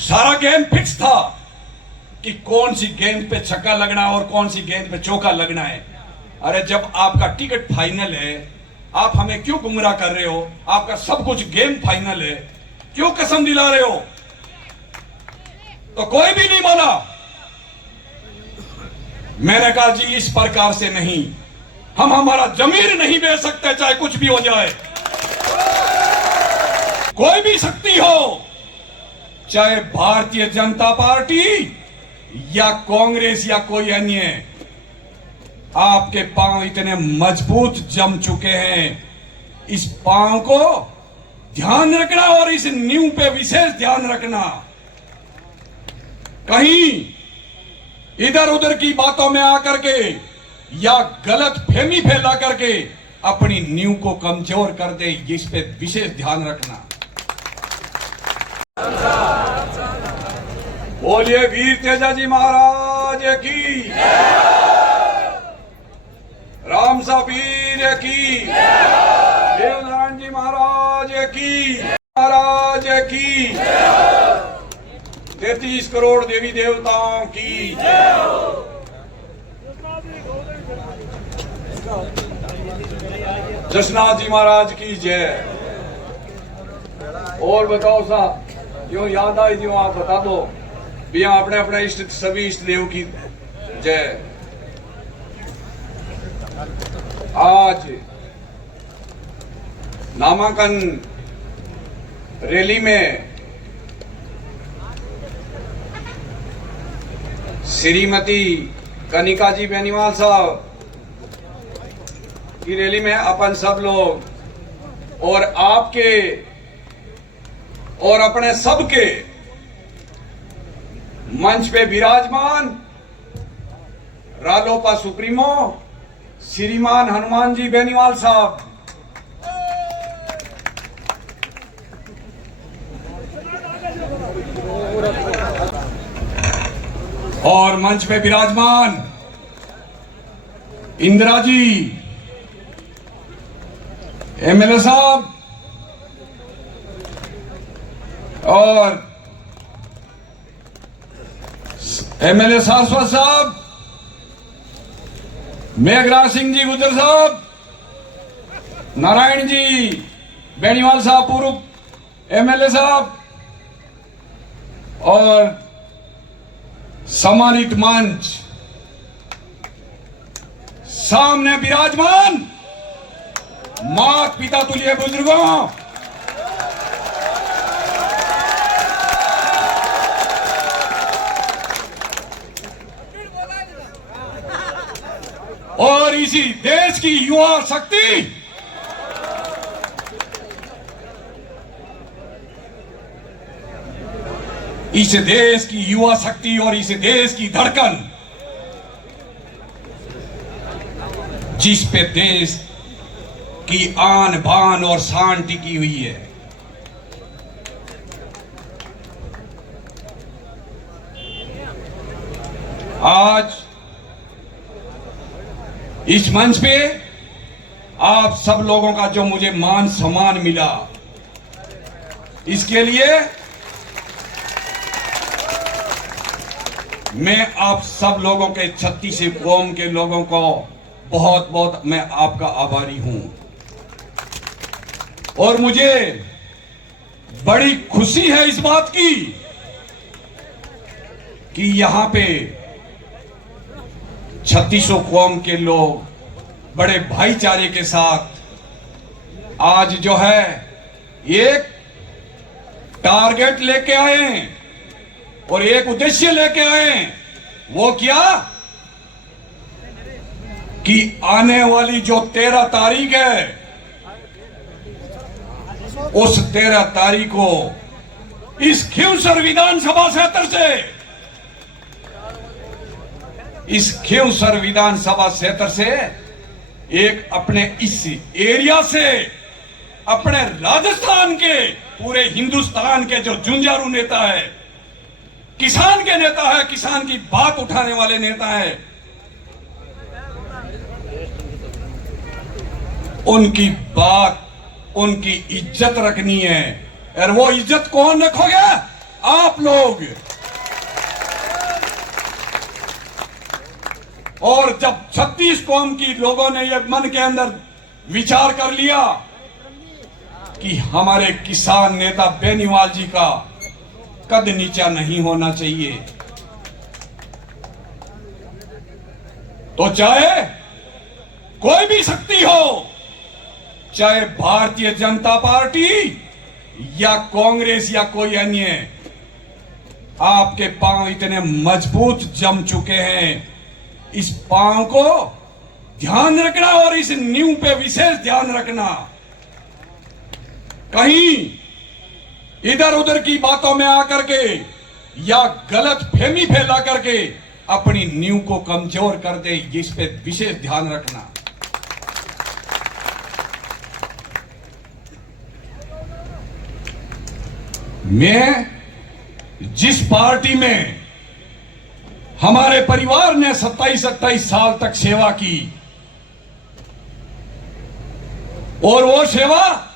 सारा game fix था कि कौन सी गेंद पे छक्का लगना और कौन सी गेंद पे चौका लगना है। अरे जब आपका टिकट फाइनल है, आप हमें क्यों गुमराह कर रहे हो? आपका सब कुछ गेम फाइनल है, क्यों कसम दिला रहे हो? तो कोई भी नहीं माना। मैंने कहा जी इस प्रकार से नहीं, हम हमारा जमीर नहीं बेच सकते, चाहे कुछ भी हो जाए। कोई भी शक्ति हो, चाहे भारतीय जनता पार्टी या कांग्रेस या कोई अन्य, आपके पांव इतने मजबूत जम चुके हैं। इस पांव को ध्यान रखना और इस नींव पे विशेष ध्यान रखना। कहीं इधर उधर की बातों में आकर के या गलत फहमी फैला करके अपनी नींव को कमजोर कर दे, इस पे विशेष ध्यान रखना। बोलिए वीर तेजाजी महाराज की, राम साबीर की, देवनारायण जी महाराज की, 33 करोड़ देवी देवताओं की। जसनाथ जी महाराज की जय। और बताओ साहब, जो याद आई जो आप बता दो भी, अपने अपने इष्ट सभी इष्ट देव की जय। आज नामांकन रैली में श्रीमती कनिका जी बेनीवाल साहब की रैली में अपन सब लोग और आपके और अपने सबके मंच पे विराजमान रालोपा सुप्रीमो श्रीमान हनुमान जी बेनीवाल साहब, और मंच पे विराजमान इंदिरा जी एमएलए साहब, और एमएलए सारस्वत साहब, मेघराज सिंह जी गुजर साहब, नारायण जी बेनीवाल साहब पूर्व एमएलए साहब, और सम्मानित मंच सामने विराजमान माता पिता तुल्य बुजुर्गों, और इसी देश की युवा शक्ति, इस देश की युवा शक्ति और इस देश की धड़कन, जिस पे देश की आन बान और शान टिकी हुई है। आज इस मंच पे आप सब लोगों का जो मुझे मान सम्मान मिला, इसके लिए मैं आप सब लोगों के 36 कौम के लोगों को बहुत बहुत मैं आपका आभारी हूं। और मुझे बड़ी खुशी है इस बात की कि यहां पे 36 कौम के लोग बड़े भाईचारे के साथ आज जो है एक टारगेट लेके आए हैं और एक उद्देश्य लेके आए हैं। वो क्या कि आने वाली जो 13 तारीख है, उस 13 तारीख को इस खिवसर विधानसभा क्षेत्र से, इस खिवसर विधानसभा क्षेत्र से एक अपने इस एरिया से, अपने राजस्थान के, पूरे हिंदुस्तान के जो जुंजारू नेता है, किसान के नेता है, किसान की बात उठाने वाले नेता है, उनकी बात, उनकी इज्जत रखनी है। और वो इज्जत कौन रखोगे? आप लोग। और जब 36 कौम की लोगों ने यह मन के अंदर विचार कर लिया कि हमारे किसान नेता बेनीवाल जी का कद नीचा नहीं होना चाहिए, तो चाहे कोई भी शक्ति हो, चाहे भारतीय जनता पार्टी या कांग्रेस या कोई अन्य, आपके पांव इतने मजबूत जम चुके हैं। इस पांव को ध्यान रखना और इस नींव पे विशेष ध्यान रखना। कहीं इधर उधर की बातों में आकर के या गलत फहमी फैला करके अपनी नींव को कमजोर कर दे, इस पे विशेष ध्यान रखना। मैं जिस पार्टी में हमारे परिवार ने 27-28 साल तक सेवा की, और वो सेवा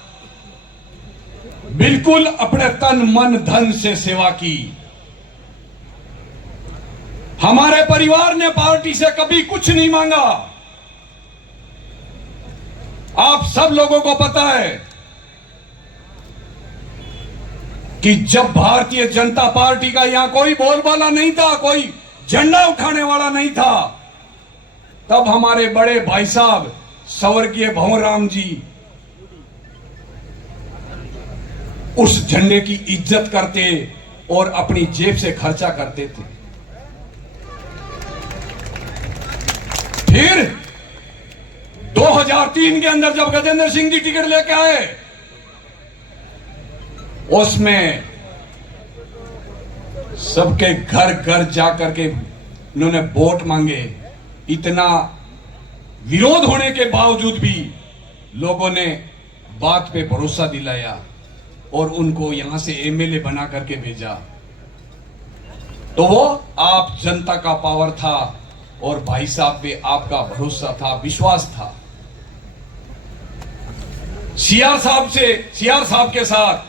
बिल्कुल अपने तन मन धन से सेवा की। हमारे परिवार ने पार्टी से कभी कुछ नहीं मांगा। आप सब लोगों को पता है कि जब भारतीय जनता पार्टी का यहां कोई बोलबाला नहीं था, कोई झंडा उठाने वाला नहीं था, तब हमारे बड़े भाई साहब स्वर्गीय भंवरराम जी उस झंडे की इज्जत करते और अपनी जेब से खर्चा करते थे। फिर 2003 के अंदर जब गजेंद्र सिंह जी टिकट लेके आए, उसमें सबके घर घर जाकर के उन्होंने वोट मांगे। इतना विरोध होने के बावजूद भी लोगों ने बात पे भरोसा दिलाया और उनको यहां से एमएलए बना करके भेजा। तो वो आप जनता का पावर था और भाई साहब पे आपका भरोसा था, विश्वास था। सीआर साहब के साथ,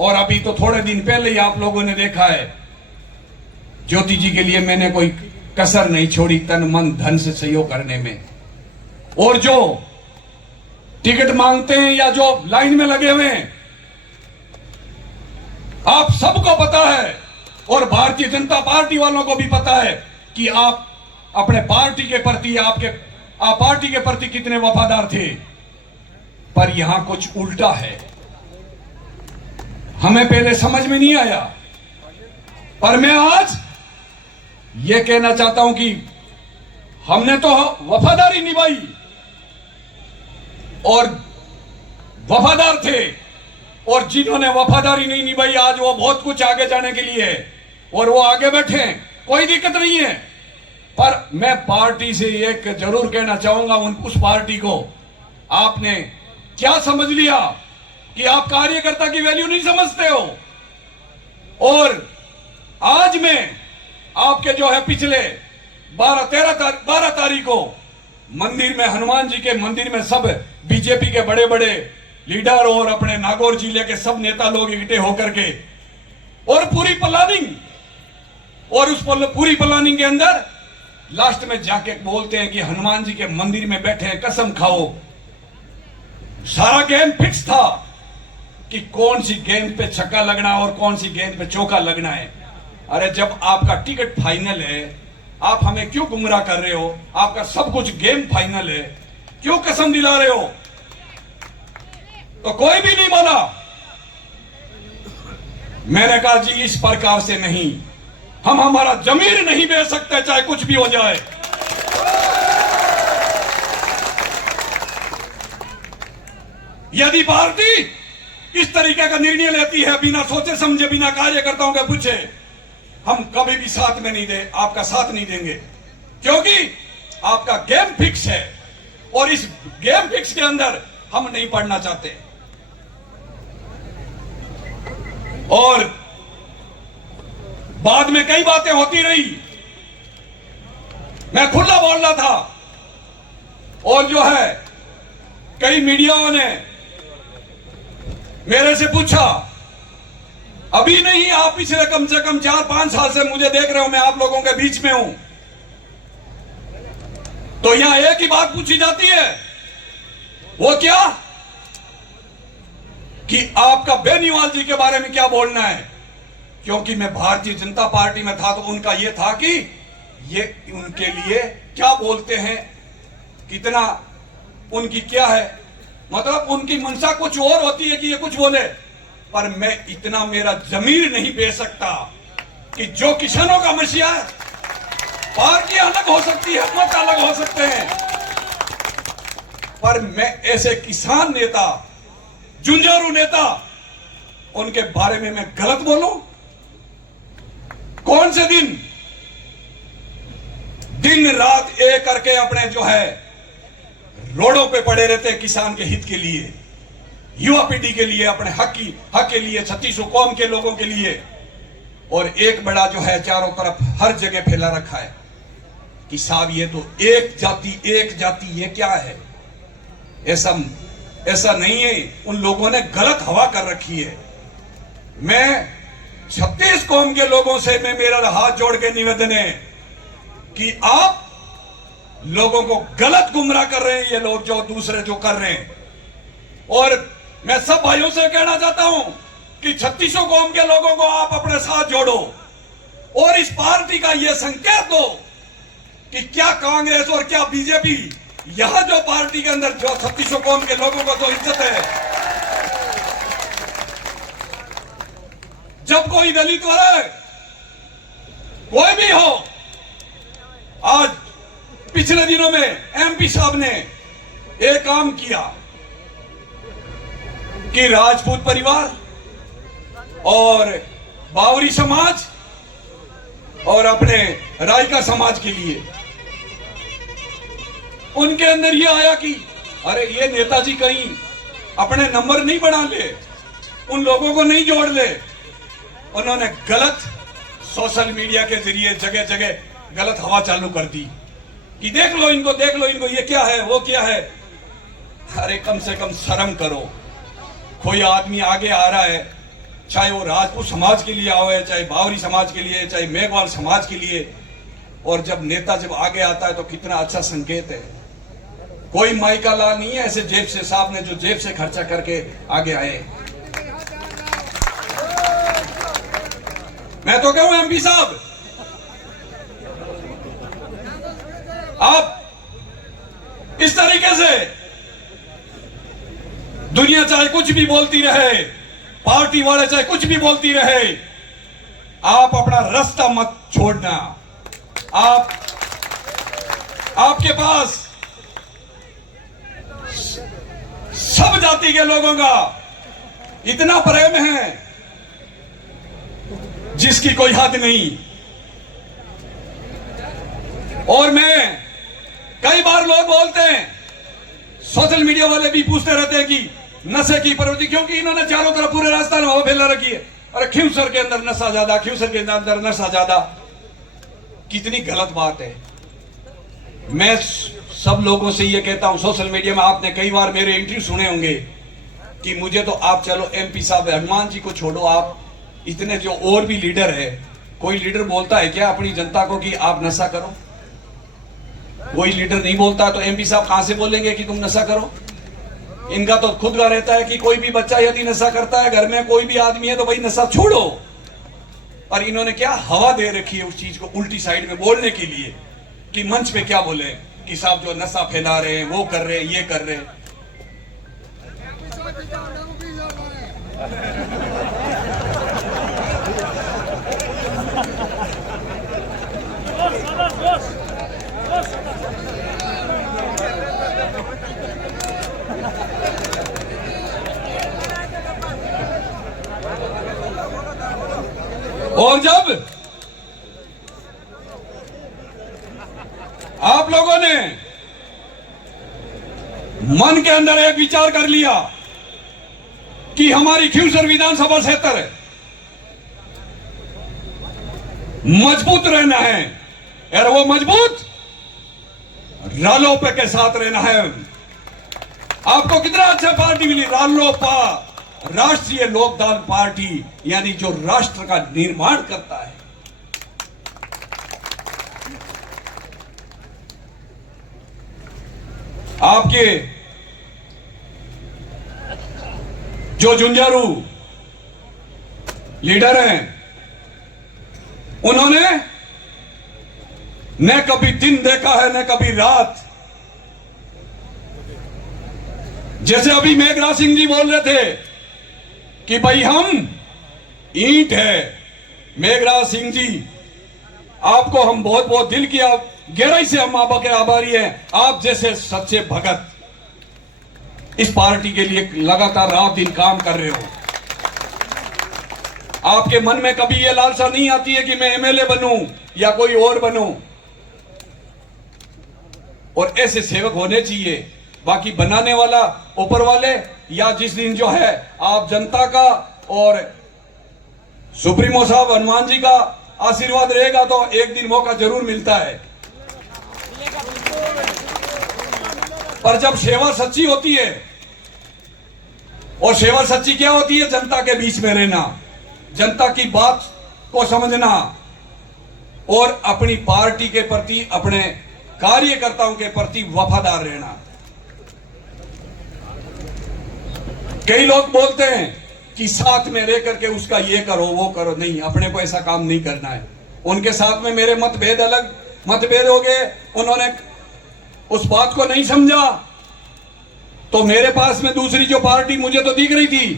और अभी तो थोड़े दिन पहले ही आप लोगों ने देखा है, ज्योति जी के लिए मैंने कोई कसर नहीं छोड़ी तन मन धन से सहयोग करने में। और जो टिकट मांगते हैं या जो लाइन में लगे हुए हैं, आप सबको पता है और भारतीय जनता पार्टी वालों को भी पता है कि आप अपने पार्टी के प्रति, आप पार्टी के प्रति कितने वफादार थे। पर यहां कुछ उल्टा है। हमें पहले समझ में नहीं आया, पर मैं आज यह कहना चाहता हूं कि हमने तो वफादारी निभाई और वफादार थे, और जिन्होंने वफादारी नहीं निभाई आज वो बहुत कुछ आगे जाने के लिए है और वो आगे बैठे हैं, कोई दिक्कत नहीं है। पर मैं पार्टी से एक जरूर कहना चाहूंगा, उस पार्टी को आपने क्या समझ लिया कि आप कार्यकर्ता की वैल्यू नहीं समझते हो। और आज में आपके जो है पिछले 12 तारीख को मंदिर में, हनुमान जी के मंदिर में सब बीजेपी के बड़े बड़े लीडर और अपने नागौर जिले के सब नेता लोग इकट्ठे होकर के और पूरी प्लानिंग, और उस पूरी प्लानिंग के अंदर लास्ट में जाके बोलते हैं कि हनुमान जी के मंदिर में बैठे हैं, कसम खाओ। सारा गेम फिक्स था कि कौन सी गेंद पे छक्का लगना और कौन सी गेंद पे चौका लगना है। अरे जब आपका टिकट फाइनल है, आप हमें क्यों गुमराह कर रहे हो? आपका सब कुछ गेम फाइनल है, क्यों कसम दिला रहे हो? तो कोई भी नहीं बोला। मैंने कहा जी इस प्रकार से नहीं, हम हमारा जमीर नहीं बेच सकते चाहे कुछ भी हो जाए। यदि पार्टी इस तरीके का निर्णय लेती है बिना सोचे समझे, बिना कार्यकर्ताओं के पूछे, हम कभी भी साथ में नहीं दे, आपका साथ नहीं देंगे, क्योंकि आपका गेम फिक्स है और इस गेम फिक्स के अंदर हम नहीं पढ़ना चाहते। और बाद में कई बातें होती रही, मैं खुला बोल रहा था, और जो है कई मीडियाओं ने मेरे से पूछा अभी नहीं, आप पिछले कम से कम 4-5 साल से मुझे देख रहे हो, मैं आप लोगों के बीच में हूं। तो यहां एक ही बात पूछी जाती है, वो क्या कि आपका बेनीवाल जी के बारे में क्या बोलना है। क्योंकि मैं भारतीय जनता पार्टी में था तो उनका यह था कि ये उनके लिए क्या बोलते हैं, कितना उनकी क्या है, मतलब उनकी मंशा कुछ और होती है कि ये कुछ बोले। पर मैं इतना, मेरा जमीर नहीं बेच सकता कि जो किसानों का मसीहा है, पार्टी अलग हो सकती है, मत अलग हो सकते हैं, पर मैं ऐसे किसान नेता, झुंझारू नेता, उनके बारे में मैं गलत बोलूं? कौन से दिन रात एक करके अपने जो है रोडों पे पड़े रहते हैं किसान के हित के लिए, युवा पीढ़ी के लिए, अपने हक के लिए, 3600 कौम के लोगों के लिए। और एक बड़ा जो है चारों तरफ हर जगह फैला रखा है कि साहब ये तो एक जाति ये क्या है। ऐसा नहीं है, उन लोगों ने गलत हवा कर रखी है। मैं 36 कौम के लोगों से मेरा हाथ जोड़ के निवेदन है कि आप लोगों को गलत गुमराह कर रहे हैं, ये लोग जो दूसरे जो कर रहे हैं। और मैं सब भाइयों से कहना चाहता हूं कि 3600 कौम के लोगों को आप अपने साथ जोड़ो और इस पार्टी का यह संकेत दो कि क्या कांग्रेस और क्या बीजेपी, यहां जो पार्टी के अंदर जो 3600 कौम के लोगों को तो इज्जत है, जब कोई दलित वाला कोई भी हो, आज पिछले दिनों में एमपी साहब ने एक काम किया कि राजपूत परिवार और बावरी समाज और अपने रायका समाज के लिए उनके अंदर यह आया कि अरे ये नेताजी कहीं अपने नंबर नहीं बना ले, उन लोगों को नहीं जोड़ ले। उन्होंने गलत सोशल मीडिया के जरिए जगह जगह गलत हवा चालू कर दी कि देख लो इनको, ये क्या है, वो क्या है। अरे कम से कम शर्म करो। कोई आदमी आगे आ रहा है, चाहे वो राजपूत समाज के लिए आवे, चाहे बावरी समाज के लिए, चाहे मेघवाल समाज के लिए, और जब नेता जब आगे आता है तो कितना अच्छा संकेत है। कोई माई का लाल नहीं है ऐसे जेब से, साहब ने जो जेब से खर्चा करके आगे आए। मैं तो कहूं एमपी साहब, आप इस तरीके से दुनिया चाहे कुछ भी बोलती रहे, पार्टी वाले चाहे कुछ भी बोलती रहे, आप अपना रास्ता मत छोड़ना। आपके पास सब जाति के लोगों का इतना प्रेम है जिसकी कोई हद नहीं। और मैं कई बार लोग बोलते हैं, सोशल मीडिया वाले भी पूछते रहते हैं कि नशे की प्रवृत्ति, क्योंकि इन्होंने चारों तरफ पूरे राजस्थान में हवा फैला रखी है। अरे खिवसर के अंदर नशा ज्यादा, खिवसर के अंदर नशा ज्यादा, कितनी गलत बात है। मैं सब लोगों से ये कहता हूं, सोशल मीडिया में आपने कई बार मेरे इंटरव्यू सुने होंगे कि मुझे तो आप, चलो एमपी साहब हनुमान जी को छोड़ो, आप इतने जो और भी लीडर है, कोई लीडर बोलता है क्या अपनी जनता को कि आप नशा करो? कोई लीडर नहीं बोलता, तो एमपी साहब कहां से बोलेंगे कि तुम नशा करो? इनका तो खुद का रहता है कि कोई भी बच्चा यदि नशा करता है, घर में कोई भी आदमी है, तो भाई नशा छोड़ो। और इन्होंने क्या हवा दे रखी है उस चीज को उल्टी साइड में बोलने के लिए कि मंच पे क्या बोले कि साहब जो नशा फैला रहे हैं, वो कर रहे हैं, ये कर रहे हैं। और जब आप लोगों ने मन के अंदर एक विचार कर लिया कि हमारी खिवसर विधानसभा क्षेत्र मजबूत रहना है, और वो मजबूत रालोपा के साथ रहना है। आपको कितना अच्छा पार्टी मिली, रालोपा, राष्ट्रीय लोकदल पार्टी यानी जो राष्ट्र का निर्माण करता है। आपके जो झुंझारू लीडर हैं, उन्होंने न कभी दिन देखा है न कभी रात। जैसे अभी मेघराज सिंह जी बोल रहे थे कि भाई हम ईंट है। मेघराज सिंह जी, आपको हम बहुत बहुत दिल की गहराई से हम आपके आभारी हैं। आप जैसे सच्चे भगत इस पार्टी के लिए लगातार रात दिन काम कर रहे हो। आपके मन में कभी यह लालसा नहीं आती है कि मैं एमएलए बनूं या कोई और बनूं, और ऐसे सेवक होने चाहिए। बाकी बनाने वाला ऊपर वाले, या जिस दिन जो है आप जनता का और सुप्रीमो साहब हनुमान जी का आशीर्वाद रहेगा तो एक दिन मौका जरूर मिलता है। पर जब सेवा सच्ची होती है, और सेवा सच्ची क्या होती है? जनता के बीच में रहना, जनता की बात को समझना और अपनी पार्टी के प्रति, अपने कार्यकर्ताओं के प्रति वफादार रहना। कई लोग बोलते हैं कि साथ में रह करके उसका ये करो वो करो। नहीं, अपने को ऐसा काम नहीं करना है। उनके साथ में मेरे मतभेद हो गए, उन्होंने उस बात को नहीं समझा, तो मेरे पास में दूसरी जो पार्टी मुझे तो दिख रही थी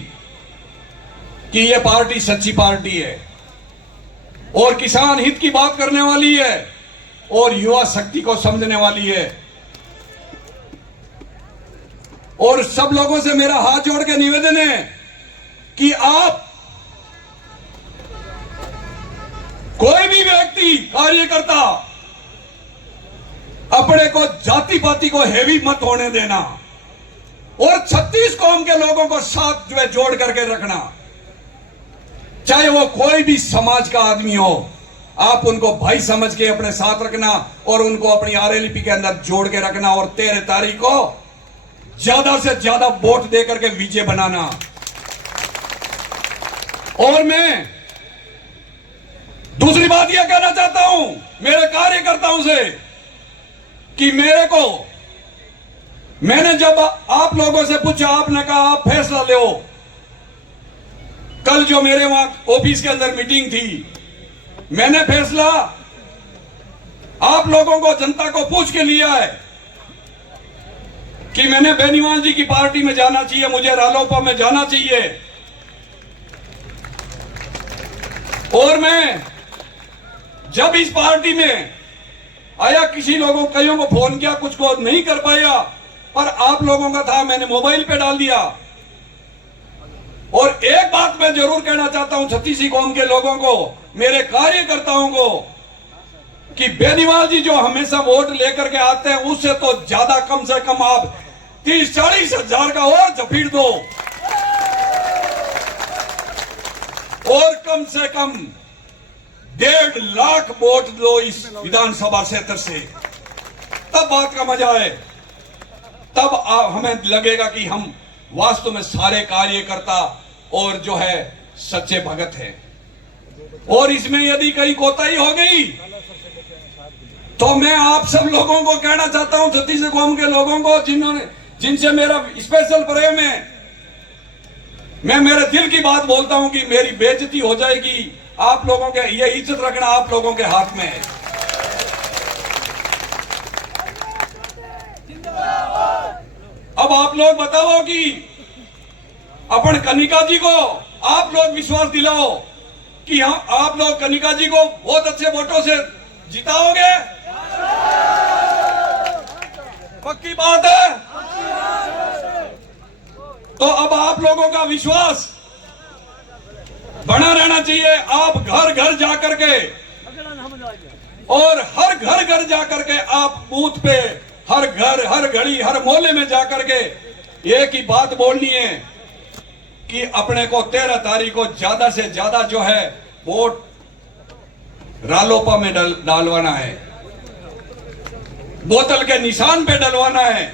कि ये पार्टी सच्ची पार्टी है और किसान हित की बात करने वाली है और युवा शक्ति को समझने वाली है। और सब लोगों से मेरा हाथ जोड़ के निवेदन है कि आप कोई भी व्यक्ति, कार्यकर्ता अपने को जाति पाति को हेवी मत होने देना और 36 कौम के लोगों को साथ जो है जोड़ करके रखना। चाहे वो कोई भी समाज का आदमी हो, आप उनको भाई समझ के अपने साथ रखना और उनको अपनी आरएलपी के अंदर जोड़ के रखना और 13 तारीख को ज्यादा से ज्यादा वोट दे करके विजय बनाना। और मैं दूसरी बात यह कहना चाहता हूं मेरे कार्यकर्ताओं से कि मैंने जब आप लोगों से पूछा, आपने कहा आप फैसला लो। कल जो मेरे वहां ऑफिस के अंदर मीटिंग थी, मैंने फैसला आप लोगों को, जनता को पूछ के लिया है कि मैंने बेनीवाल जी की पार्टी में जाना चाहिए, मुझे रालोपा में जाना चाहिए। और मैं जब इस पार्टी में आया, किसी लोगों कईयों को फोन किया, कुछ को नहीं कर पाया, पर आप लोगों का था, मैंने मोबाइल पे डाल दिया। और एक बात मैं जरूर कहना चाहता हूं 36 कौम के लोगों को, मेरे कार्यकर्ताओं को, कि बेनीवाल जी जो हमेशा वोट लेकर के आते हैं, उससे तो ज्यादा कम से कम आप 30-40 हजार का और जफीर दो और कम से कम 1.5 लाख वोट दो इस विधानसभा क्षेत्र से। तब बात का मजा है, तब हमें लगेगा कि हम वास्तव में सारे कार्यकर्ता और जो है सच्चे भगत हैं। और इसमें यदि कहीं कोताही हो गई तो मैं आप सब लोगों को कहना चाहता हूं, 36 कौम के लोगों को जिनसे मेरा स्पेशल प्रेम है, मैं मेरे दिल की बात बोलता हूं कि मेरी बेइज्जती हो जाएगी। आप लोगों के ये इज्जत रखना आप लोगों के हाथ में है। अब आप लोग बताओ कि अपन कनिका जी को आप लोग विश्वास दिलाओ कि हम आप लोग कनिका जी को बहुत अच्छे वोटों से जिताओगे। पक्की बात है। तो अब आप लोगों का विश्वास बना रहना चाहिए। आप घर घर जाकर के और हर घर जाकर के आप बूथ पे, हर घर, हर घड़ी, हर मोहल्ले में जाकर के एक ही बात बोलनी है कि अपने को 13 तारीख को ज्यादा से ज्यादा जो है वोट रालोपा में डालवाना है, बोतल के निशान पे डलवाना है,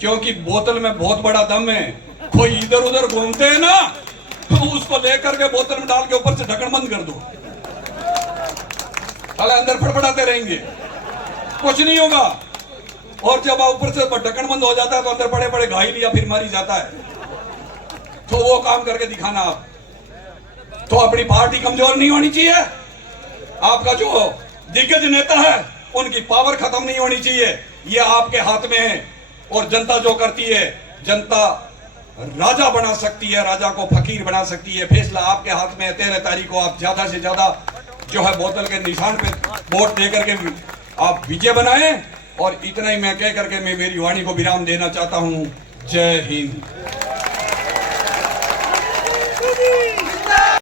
क्योंकि बोतल में बहुत बड़ा दम है। कोई इधर उधर घूमते हैं ना, तो उसको लेकर के बोतल में डाल के ऊपर से ढक्कन बंद कर दो, साले अंदर फड़फड़ाते रहेंगे, कुछ नहीं होगा। और जब ऊपर से ढक्कन बंद हो जाता है तो अंदर पड़े पड़े घायल या फिर मारी जाता है। तो वो काम करके दिखाना आप। तो अपनी पार्टी कमजोर नहीं होनी चाहिए। आपका जो दिग्गज नेता है उनकी पावर खत्म नहीं होनी चाहिए। ये आपके हाथ में है। और जनता जो करती है, जनता राजा बना सकती है, राजा को फकीर बना सकती है। फैसला आपके हाथ में है। 13 तारीख को आप ज्यादा से ज्यादा जो है बोतल के निशान पे वोट दे करके आप विजय बनाएं। और इतना ही मैं कह करके मैं मेरी वाणी को विराम देना चाहता हूं। जय हिंद।